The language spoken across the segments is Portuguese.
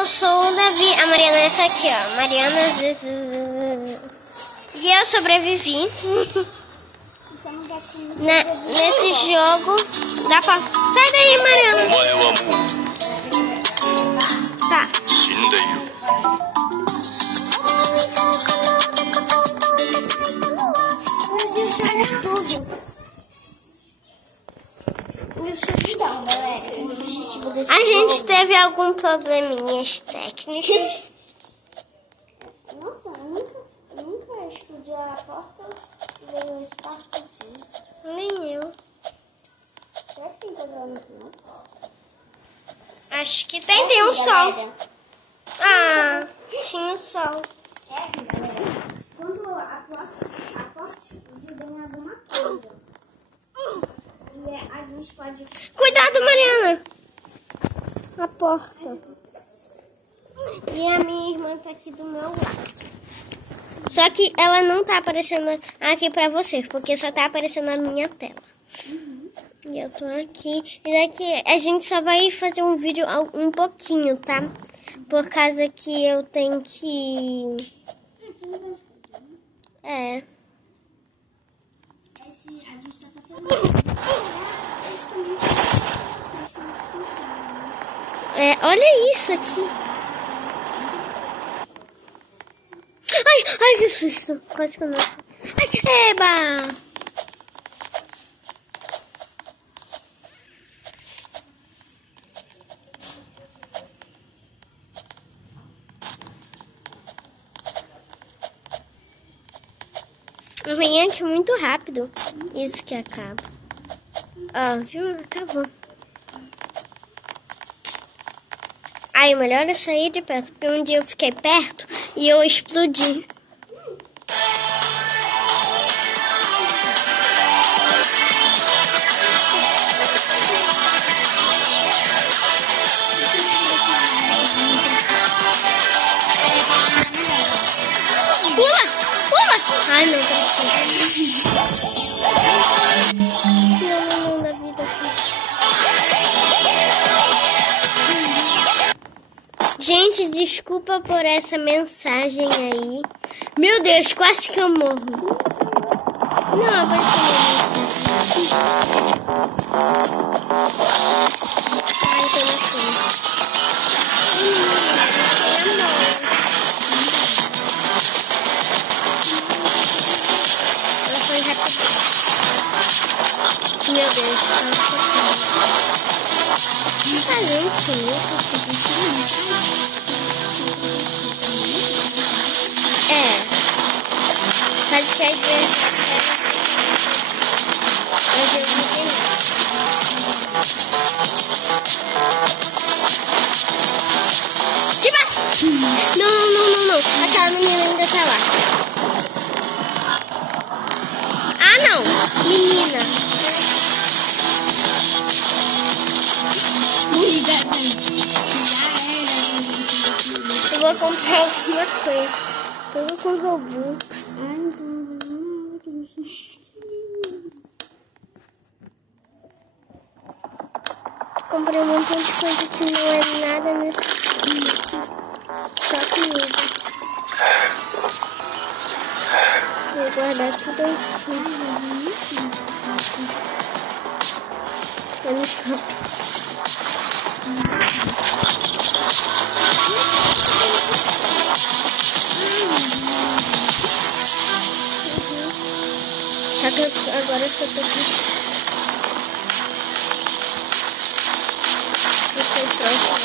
eu sou o Davi. A Mariana é essa aqui, ó. Mariana. E eu sobrevivi. Nesse jogo. Dá pra... Sai daí, Mariana. Tá. A gente teve alguns probleminhas técnicos. Nossa, eu nunca explodiu a porta e veio esse parquinho. Nem eu. Será que tem coisa lá no final? Acho que tem um sol. Ah, tinha o sol. É assim, galera. Quando a porta explodiu, deu alguma coisa. E a gente pode... Cuidado, Mariana. A porta. E a minha irmã tá aqui do meu lado. Só que ela não tá aparecendo aqui pra vocês, porque só tá aparecendo na minha tela. E eu tô aqui. E daqui a gente só vai fazer um vídeo um pouquinho, tá? Por causa que eu tenho que... É. A gente só tá falando. É, olha isso aqui. Ai, que susto. Quase que eu não... Ai, eba! Vem aqui muito rápido. Isso que acaba. Ó, viu? Acabou. Aí, melhor eu sair de perto, porque um dia eu fiquei perto e eu explodi. Pula! Pula! Ai, não, não, da vida. Gente, desculpa por essa mensagem aí. Meu Deus, quase que eu morro. Não, apareceu uma mensagem. Ai, tô na frente. Ela foi rápida. Meu Deus, quase que eu morro. Tá lento, Mas quer dizer... Mas eu não sei nada. Não. Aquela menina ainda tá lá. Ah, não. Menina. Eu vou comprar alguma coisa. Tudo com Robux. Comprei um montão de coisa que não é nada nesse vídeo. Só comida. Vou guardar tudo aqui. Olha só. Agora eu só tô aqui. Eu sou próxima.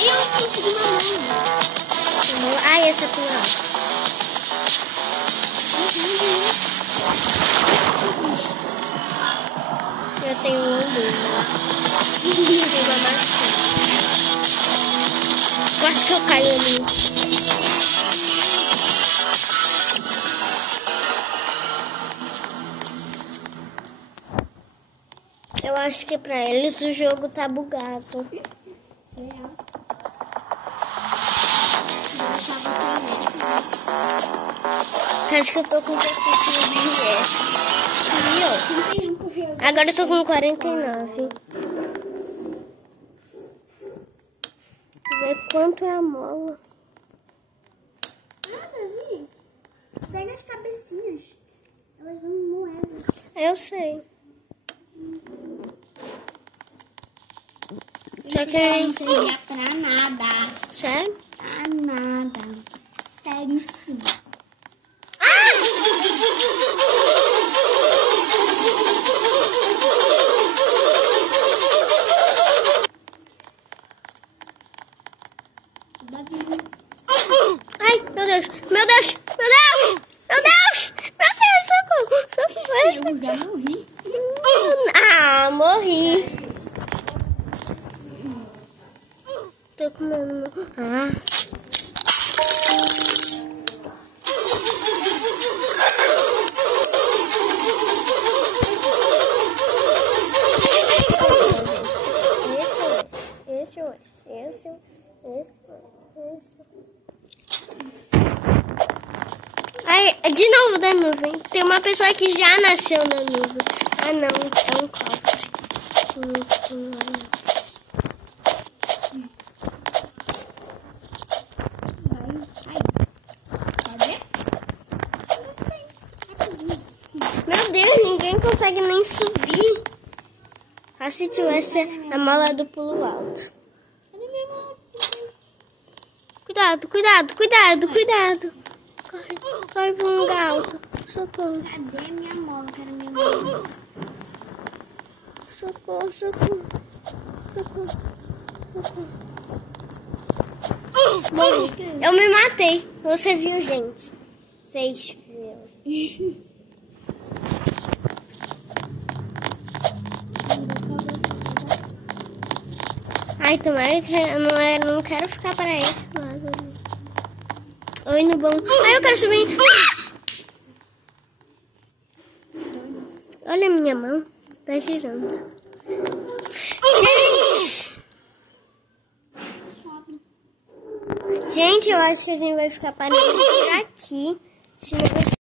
Eu consegui uma mão. Ai, essa pula. Eu tenho um hambúrguer. Eu tenho uma maçã. Quase que eu caio ali. Eu acho que pra eles o jogo tá bugado. Será? Vou deixar você nessa. Acho que eu tô com 49 dinheiro. Agora eu tô com 49. Ver quanto é a mola. Ah, Davi. Pega as cabecinhas. Elas dão moedas. Eu sei. Só que Não servia pra nada. Sério? Pra nada. Seríssimo. Davi. Ai, meu Deus, meu Deus, meu Deus, meu Deus, meu Deus, socorro, socorro. Eu já morri. Ah, morri. Tô comendo. Ah. Esse. Ai, de novo da nuvem. Tem uma pessoa que já nasceu na nuvem. Ah, não, é um cofre. Meu Deus, ninguém consegue nem subir. Só se tivesse a mola do pulo alto. Cuidado, cuidado, cuidado, cuidado. Corre para um lugar alto. Socorro. Cadê minha mola? Quero minha mola. Socorro, socorro. Socorro. Socorro. Morri. Eu me matei. Você viu, gente? Vocês viram. Ai, tomara que eu não quero ficar para esse lado. Oi, no bom. Ai, eu quero subir. Olha a minha mão. Tá girando. Gente, eu acho que a gente vai ficar parando por aqui. Senão